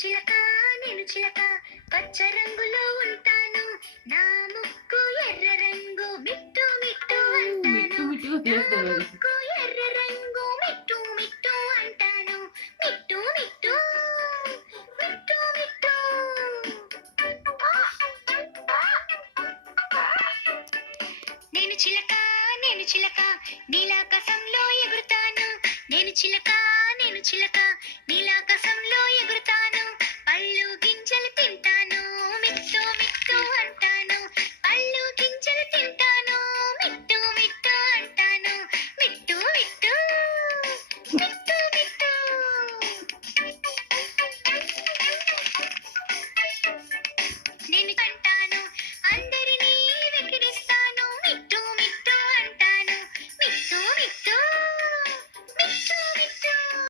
చిలక నేను చిలక పచ్చ రంగులో ఉంటాను నా ముక్కు ఎర్ర రంగు మిట్టు మిట్టు అంటాను నా ముక్కు ఎర్ర రంగు మిట్టు మిట్టు అంటాను మిట్టు మిట్టు మిట్టు మిట్టు నేను చిలక నీలాకాశంలో ఎగురుతాను నేను చిలక నీలాకాశంలో